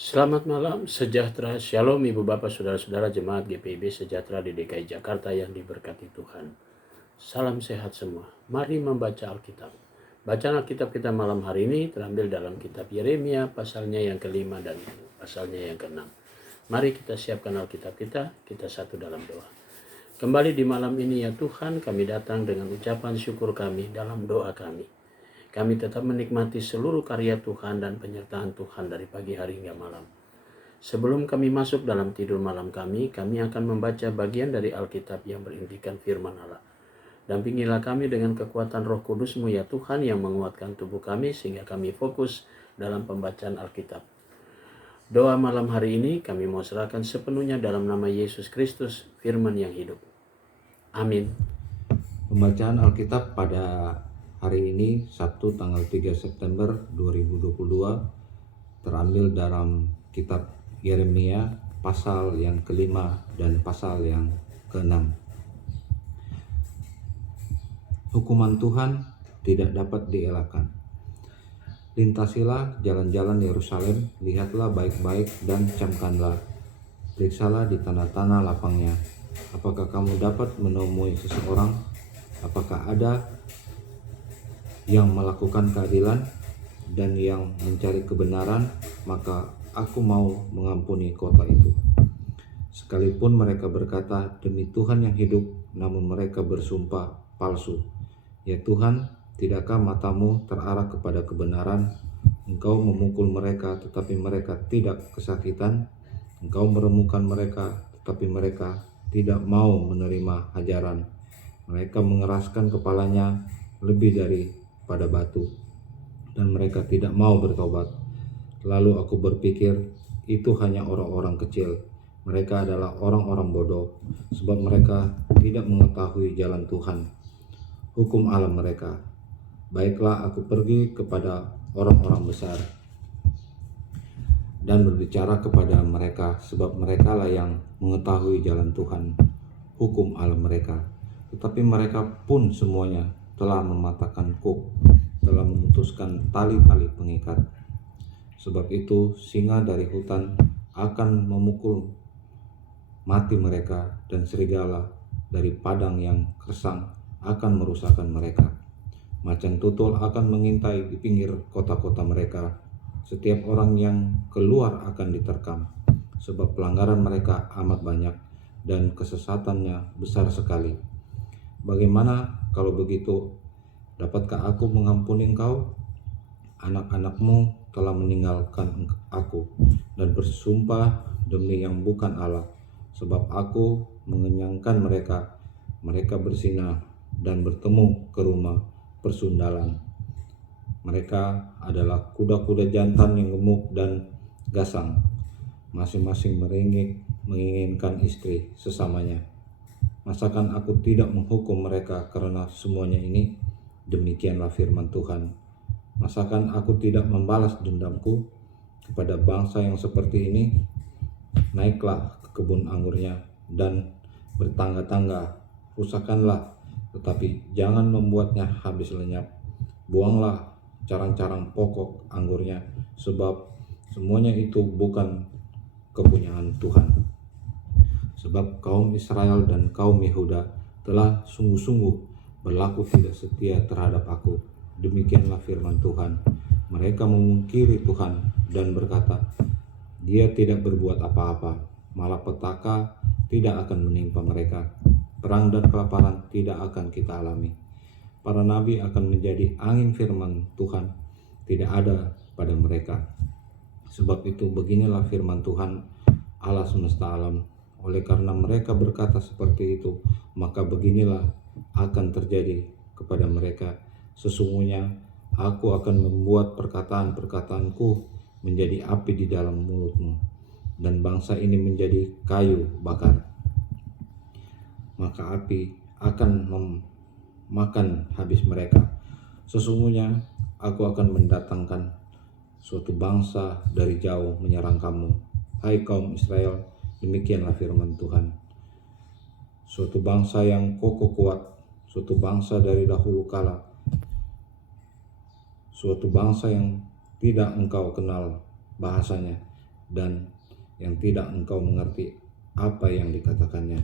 Selamat malam, sejahtera, shalom Ibu Bapak Saudara-saudara jemaat GPIB sejahtera di DKI Jakarta yang diberkati Tuhan. Salam sehat semua. Mari membaca Alkitab. Bacaan Alkitab kita malam hari ini terambil dalam kitab Yeremia pasalnya yang kelima dan pasalnya yang keenam. Mari kita siapkan Alkitab kita satu dalam doa. Kembali di malam ini ya Tuhan, kami datang dengan ucapan syukur kami dalam doa kami. Kami tetap menikmati seluruh karya Tuhan dan penyertaan Tuhan dari pagi hari hingga malam. Sebelum kami masuk dalam tidur malam kami akan membaca bagian dari Alkitab yang berintikan firman Allah. Dampingilah kami dengan kekuatan Roh Kudus-Mu ya Tuhan yang menguatkan tubuh kami sehingga kami fokus dalam pembacaan Alkitab. Doa malam hari ini kami mau serahkan sepenuhnya dalam nama Yesus Kristus, firman yang hidup. Amin. Pembacaan Alkitab pada hari ini Sabtu tanggal 3 September 2022 terambil dalam kitab Yeremia pasal yang kelima dan pasal yang keenam. Hukuman Tuhan tidak dapat dielakkan. Lintasilah jalan-jalan Yerusalem, lihatlah baik-baik dan camkanlah. Periksalah di tanah-tanah lapangnya. Apakah kamu dapat menemui seseorang? Apakah ada yang melakukan keadilan dan yang mencari kebenaran? Maka aku mau mengampuni kota itu. Sekalipun mereka berkata, demi Tuhan yang hidup, namun mereka bersumpah palsu. Ya Tuhan, tidakkah matamu terarah kepada kebenaran? Engkau memukul mereka, tetapi mereka tidak kesakitan. Engkau meremukan mereka, tetapi mereka tidak mau menerima ajaran. Mereka mengeraskan kepalanya lebih daripada batu, dan mereka tidak mau bertobat. Lalu aku berpikir, itu hanya orang-orang kecil. Mereka adalah orang-orang bodoh, sebab mereka tidak mengetahui jalan Tuhan, hukum Allah mereka. Baiklah, aku pergi kepada orang-orang besar dan berbicara kepada mereka, sebab merekalah yang mengetahui jalan Tuhan, hukum Allah mereka. Tetapi mereka pun semuanya telah mematahkan kuk, telah memutuskan tali-tali pengikat. Sebab itu singa dari hutan akan memukul mati mereka, dan serigala dari padang yang gersang akan merusakkan mereka. Macan tutul akan mengintai di pinggir kota-kota mereka. Setiap orang yang keluar akan diterkam, sebab pelanggaran mereka amat banyak dan kesesatannya besar sekali. Bagaimana kalau begitu? Dapatkah aku mengampuni engkau? Anak-anakmu telah meninggalkan aku dan bersumpah demi yang bukan Allah, sebab aku mengenyangkan mereka. Mereka bersinah dan bertemu ke rumah persundalan. Mereka adalah kuda-kuda jantan yang gemuk dan gasang, masing-masing meringik menginginkan istri sesamanya. Masakan aku tidak menghukum mereka karena semuanya ini? Demikianlah firman Tuhan. Masakan aku tidak membalas dendamku kepada bangsa yang seperti ini? Naiklah ke kebun anggurnya dan bertangga-tangga, rusakkanlah, tetapi jangan membuatnya habis lenyap. Buanglah carang-carang pokok anggurnya, sebab semuanya itu bukan kepunyaan Tuhan. Sebab kaum Israel dan kaum Yehuda telah sungguh-sungguh berlaku tidak setia terhadap aku. Demikianlah firman Tuhan. Mereka memungkiri Tuhan dan berkata, Dia tidak berbuat apa-apa. Malah petaka tidak akan menimpa mereka. Perang dan kelaparan tidak akan kita alami. Para nabi akan menjadi angin firman Tuhan, tidak ada pada mereka. Sebab itu beginilah firman Tuhan Allah semesta alam. Oleh karena mereka berkata seperti itu, maka beginilah akan terjadi kepada mereka. Sesungguhnya aku akan membuat perkataan-perkataanku menjadi api di dalam mulutmu, dan bangsa ini menjadi kayu bakar. Maka api akan memakan habis mereka. Sesungguhnya aku akan mendatangkan suatu bangsa dari jauh menyerang kamu, hai kaum Israel. Demikianlah firman Tuhan. Suatu bangsa yang kokoh kuat, suatu bangsa dari dahulu kala, suatu bangsa yang tidak engkau kenal bahasanya, dan yang tidak engkau mengerti apa yang dikatakannya.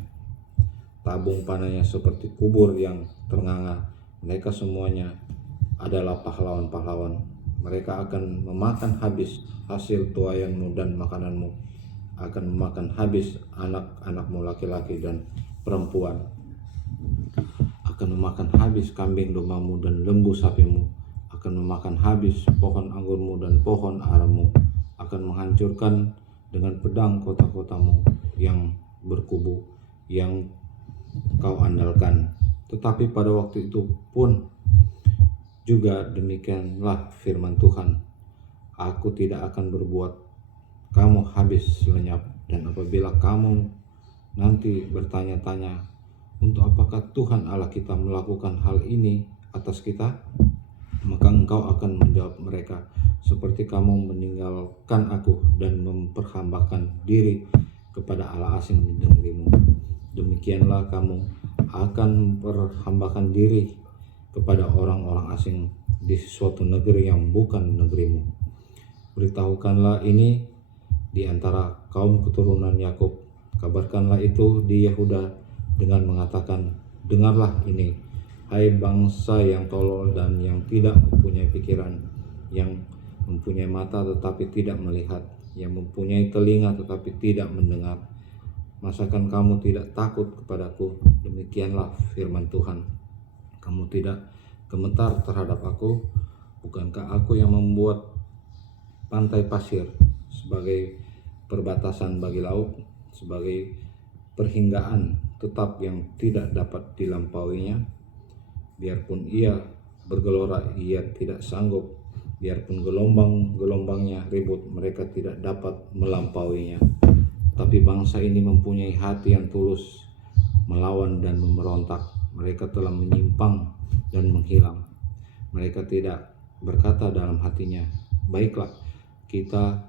Tabung panahnya seperti kubur yang ternganga. Mereka semuanya adalah pahlawan-pahlawan. Mereka akan memakan habis hasil tuaianmu dan makananmu, akan memakan habis anak-anakmu laki-laki dan perempuan, akan memakan habis kambing dombamu dan lembu sapimu, akan memakan habis pohon anggurmu dan pohon aramu, akan menghancurkan dengan pedang kota-kotamu yang berkubu yang kau andalkan. Tetapi pada waktu itu pun juga demikianlah firman Tuhan, aku tidak akan berbuat kamu habis lenyap. Dan apabila kamu nanti bertanya-tanya, untuk apakah Tuhan Allah kita melakukan hal ini atas kita? Maka engkau akan menjawab mereka, seperti kamu meninggalkan aku dan memperhambakan diri kepada Allah asing di negerimu, demikianlah kamu akan memperhambakan diri kepada orang-orang asing di suatu negeri yang bukan negerimu. Beritahukanlah ini di antara kaum keturunan Yakub, kabarkanlah itu di Yehuda dengan mengatakan, dengarlah ini, hai bangsa yang tolol dan yang tidak mempunyai pikiran, yang mempunyai mata tetapi tidak melihat, yang mempunyai telinga tetapi tidak mendengar. Masakan kamu tidak takut kepadaku? Demikianlah firman Tuhan. Kamu tidak gemetar terhadap aku? Bukankah aku yang membuat pantai pasir sebagai perbatasan bagi laut, sebagai perhinggaan tetap yang tidak dapat dilampauinya? Biarpun ia bergelora, ia tidak sanggup. Biarpun gelombang-gelombangnya ribut, mereka tidak dapat melampauinya. Tapi bangsa ini mempunyai hati yang tulus, melawan dan memberontak. Mereka telah menyimpang dan menghilang. Mereka tidak berkata dalam hatinya, baiklah, kita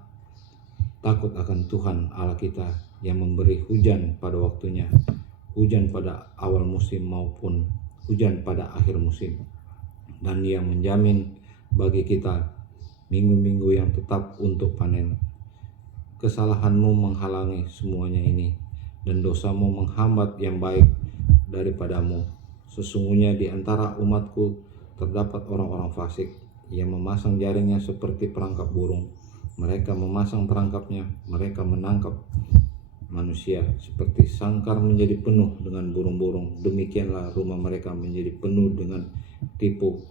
takut akan Tuhan Allah kita yang memberi hujan pada waktunya, hujan pada awal musim maupun hujan pada akhir musim, dan yang menjamin bagi kita minggu-minggu yang tetap untuk panen. Kesalahanmu menghalangi semuanya ini, dan dosamu menghambat yang baik daripadamu. Sesungguhnya di antara umatku terdapat orang-orang fasik yang memasang jaringnya seperti perangkap burung. Mereka memasang perangkapnya, mereka menangkap manusia seperti sangkar menjadi penuh dengan burung-burung. Demikianlah rumah mereka menjadi penuh dengan tipu.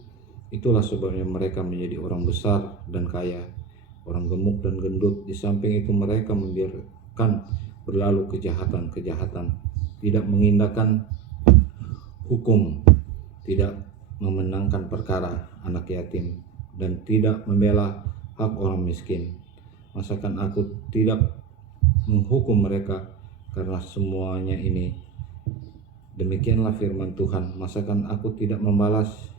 Itulah sebabnya mereka menjadi orang besar dan kaya, orang gemuk dan gendut. Di samping itu mereka membiarkan berlalu kejahatan-kejahatan, tidak mengindahkan hukum, tidak memenangkan perkara anak yatim, dan tidak membela hak orang miskin. Masakan aku tidak menghukum mereka karena semuanya ini? Demikianlah firman Tuhan, masakan aku tidak membalas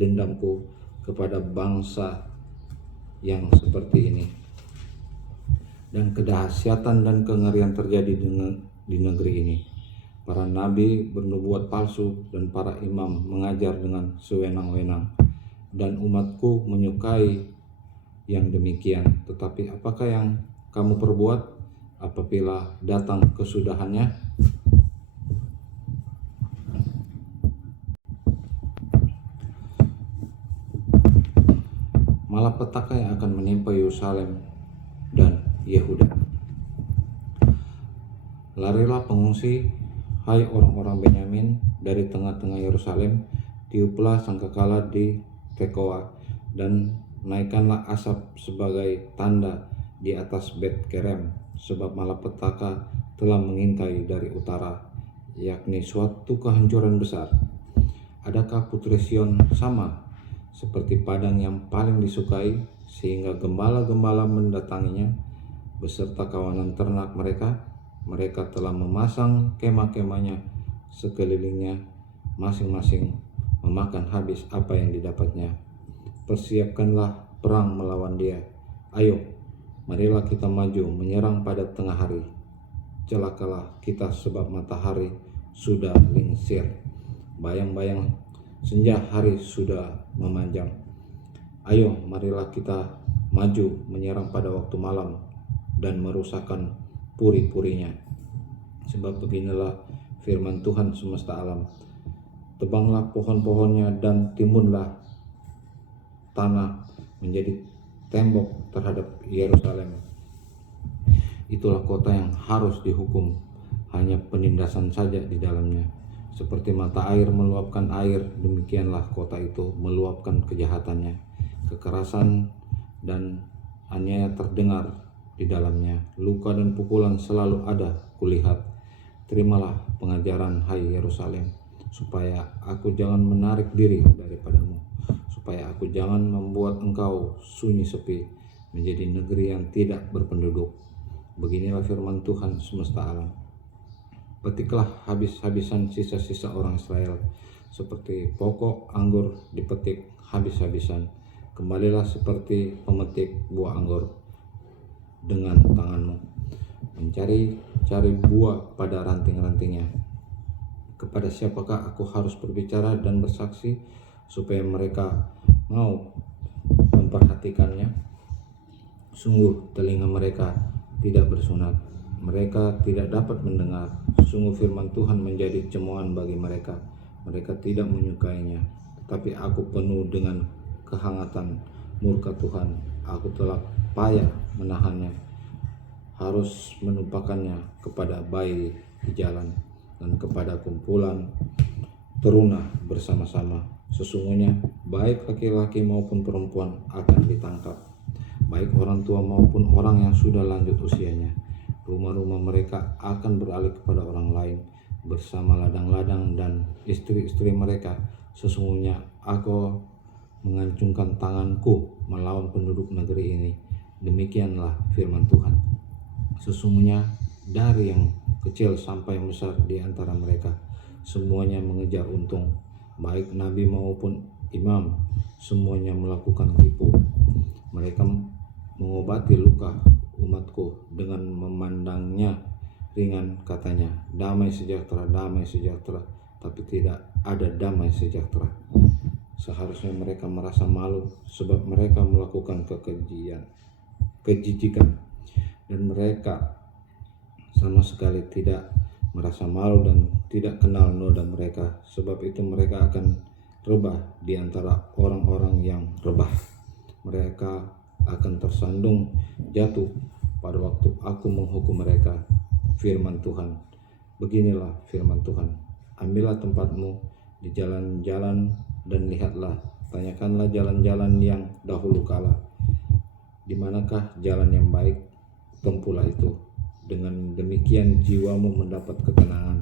dendamku kepada bangsa yang seperti ini? Dan kedahsyatan dan kengerian terjadi di negeri ini. Para nabi bernubuat palsu dan para imam mengajar dengan sewenang-wenang, dan umatku menyukai yang demikian. Tetapi apakah yang kamu perbuat apabila datang kesudahannya? Malapetaka yang akan menimpa Yerusalem dan Yehuda. Larilah pengungsi, hai orang-orang Benyamin, dari tengah-tengah Yerusalem. Tiuplah sangkakala di Tekoa, dan naikkanlah asap sebagai tanda di atas Bet Kerem, sebab malapetaka telah mengintai dari utara, yakni suatu kehancuran besar. Adakah putri Sion sama seperti padang yang paling disukai, sehingga gembala-gembala mendatanginya beserta kawanan ternak mereka? Mereka telah memasang kemah-kemahnya sekelilingnya, masing-masing memakan habis apa yang didapatnya. Persiapkanlah perang melawan dia. Ayo, marilah kita maju menyerang pada tengah hari. Celakalah kita sebab matahari sudah lingsir, bayang-bayang senja hari sudah memanjang. Ayo, marilah kita maju menyerang pada waktu malam. dan merusakkan puri-purinya. Sebab beginilah firman Tuhan semesta alam, tebanglah pohon-pohonnya dan timbunlah tanah menjadi tembok terhadap Yerusalem. Itulah kota yang harus dihukum, hanya penindasan saja di dalamnya. Seperti mata air meluapkan air, demikianlah kota itu meluapkan kejahatannya. Kekerasan dan aniaya terdengar di dalamnya. Luka dan pukulan selalu ada kulihat. Terimalah pengajaran, hai Yerusalem, supaya aku jangan menarik diri daripadamu, supaya aku jangan membuat engkau sunyi sepi, menjadi negeri yang tidak berpenduduk. Beginilah firman Tuhan semesta alam. Petiklah habis-habisan sisa-sisa orang Israel, seperti pokok anggur dipetik habis-habisan. Kembalilah seperti pemetik buah anggur dengan tanganmu, mencari buah pada ranting-rantingnya. Kepada siapakah aku harus berbicara dan bersaksi, supaya mereka mau memperhatikannya? Sungguh telinga mereka tidak bersunat, mereka tidak dapat mendengar. Sungguh firman Tuhan menjadi cemoohan bagi mereka, mereka tidak menyukainya. Tetapi aku penuh dengan kehangatan murka Tuhan, aku telah payah menahannya, harus menumpahkannya kepada bayi di jalan dan kepada kumpulan teruna bersama-sama. Sesungguhnya baik laki-laki maupun perempuan akan ditangkap, baik orang tua maupun orang yang sudah lanjut usianya. Rumah-rumah mereka akan beralih kepada orang lain bersama ladang-ladang dan istri-istri mereka. Sesungguhnya aku mengancungkan tanganku melawan penduduk negeri ini. Demikianlah firman Tuhan. Sesungguhnya dari yang kecil sampai yang besar di antara mereka, semuanya mengejar untung, baik nabi maupun imam, semuanya melakukan tipu. Mereka mengobati luka umatku dengan memandangnya ringan, katanya, damai sejahtera, tapi tidak ada damai sejahtera. Seharusnya mereka merasa malu, sebab mereka melakukan kejijikan, dan mereka sama sekali tidak merasa malu dan tidak kenal noda mereka. Sebab itu mereka akan rebah di antara orang-orang yang rebah. Mereka akan tersandung jatuh pada waktu aku menghukum mereka. Firman Tuhan. Beginilah firman Tuhan. Ambillah tempatmu di jalan-jalan dan lihatlah, tanyakanlah jalan-jalan yang dahulu kala, di manakah jalan yang baik, tempuhlah itu. Dengan demikian jiwamu mendapat ketenangan.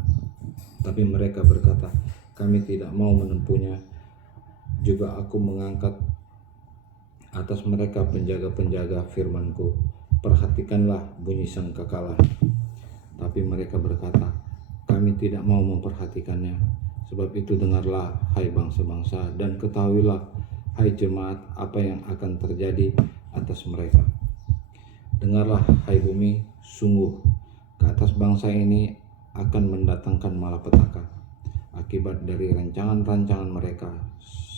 Tapi mereka berkata, kami tidak mau menempuhnya. Juga aku mengangkat atas mereka penjaga-penjaga firmanku, perhatikanlah bunyi sangkakala. Tapi mereka berkata, kami tidak mau memperhatikannya. Sebab itu dengarlah, hai bangsa-bangsa, dan ketahuilah, hai jemaat, apa yang akan terjadi atas mereka. Dengarlah, hai bumi, sungguh ke atas bangsa ini akan mendatangkan malapetaka akibat dari rancangan-rancangan mereka,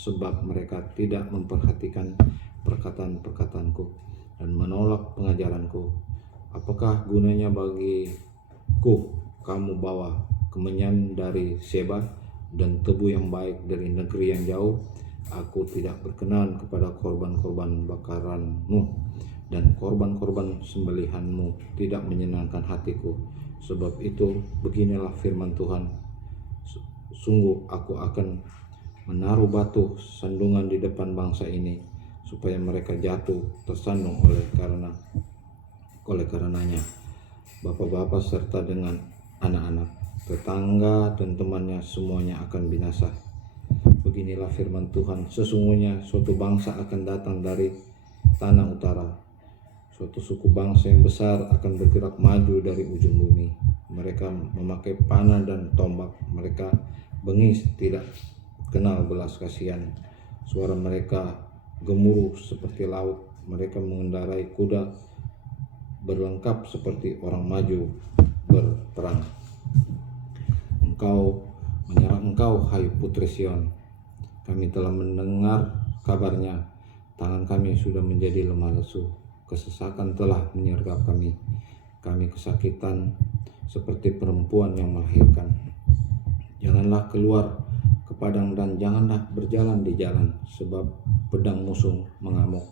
sebab mereka tidak memperhatikan perkataan-perkataanku dan menolak pengajaranku. Apakah gunanya bagiku kamu bawa kemenyan dari Seba dan tebu yang baik dari negeri yang jauh? Aku tidak berkenan kepada korban-korban bakaranmu, dan korban-korban sembelihanmu tidak menyenangkan hatiku. Sebab itu beginilah firman Tuhan, sungguh aku akan menaruh batu sandungan di depan bangsa ini, supaya mereka jatuh tersandung oleh karenanya. Bapak-bapak serta dengan anak-anak, tetangga dan temannya, semuanya akan binasa. Beginilah firman Tuhan, sesungguhnya suatu bangsa akan datang dari tanah utara, suatu suku bangsa yang besar akan bergerak maju dari ujung bumi. Mereka memakai panah dan tombak, mereka bengis, tidak kenal belas kasihan. Suara mereka gemuruh seperti laut, mereka mengendarai kuda berlengkap seperti orang maju berperang. Menyerang engkau, hai putri Sion. Kami telah mendengar kabarnya, tangan kami sudah menjadi lemah lesu. kesesakan telah menyergap kami. Kami kesakitan seperti perempuan yang melahirkan. Janganlah keluar ke padang dan janganlah berjalan di jalan, sebab pedang musuh mengamuk.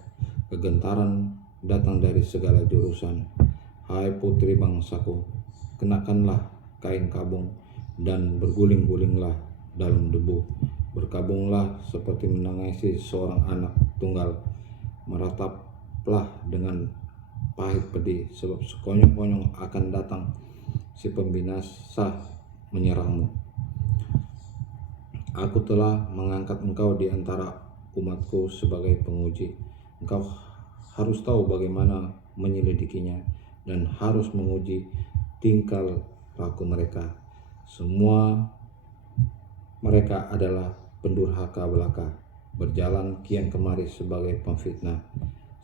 Kegentaran datang dari segala jurusan. Hai putri bangsaku, kenakanlah kain kabung dan berguling-gulinglah dalam debu. Berkabunglah seperti menangisi seorang anak tunggal. Merataplah dengan pahit pedih, sebab sekonyong-konyong akan datang si pembinasa menyerangmu. Aku telah mengangkat engkau di antara umatku sebagai penguji. Engkau harus tahu bagaimana menyelidikinya dan harus menguji tingkah laku mereka. Semua mereka adalah pendurhaka belaka, berjalan kian kemari sebagai pemfitnah.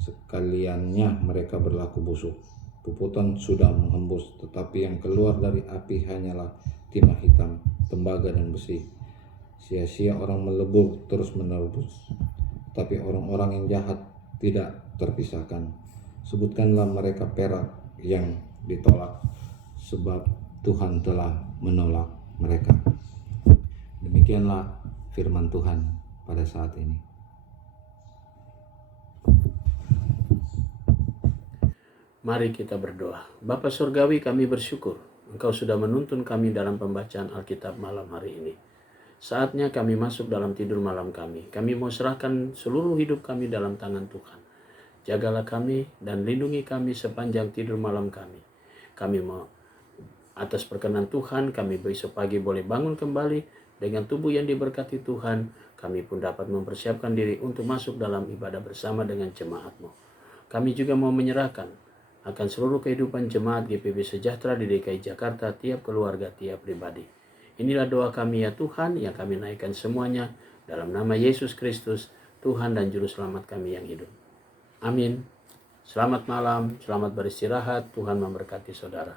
Sekaliannya mereka berlaku busuk. Puputan sudah menghembus, tetapi yang keluar dari api hanyalah timah hitam, tembaga dan besi. Sia-sia orang melebur terus menerus, tapi orang-orang yang jahat tidak terpisahkan. Sebutkanlah mereka perak yang ditolak, sebab Tuhan telah menolak mereka. Demikianlah firman Tuhan pada saat ini. Mari kita berdoa. Bapa Surgawi, kami bersyukur Engkau sudah menuntun kami dalam pembacaan Alkitab malam hari ini. Saatnya kami masuk dalam tidur malam kami. Kami mau serahkan seluruh hidup kami dalam tangan Tuhan. Jagalah kami dan lindungi kami sepanjang tidur malam kami. Kami mau atas perkenan Tuhan, kami besok pagi boleh bangun kembali dengan tubuh yang diberkati Tuhan. Kami pun dapat mempersiapkan diri untuk masuk dalam ibadah bersama dengan jemaat-Mu. Kami juga mau menyerahkan akan seluruh kehidupan jemaat GPB Sejahtera di DKI Jakarta, tiap keluarga, tiap pribadi. Inilah doa kami ya Tuhan, yang kami naikkan semuanya dalam nama Yesus Kristus, Tuhan dan Juru Selamat kami yang hidup. Amin. Selamat malam, selamat beristirahat, Tuhan memberkati saudara.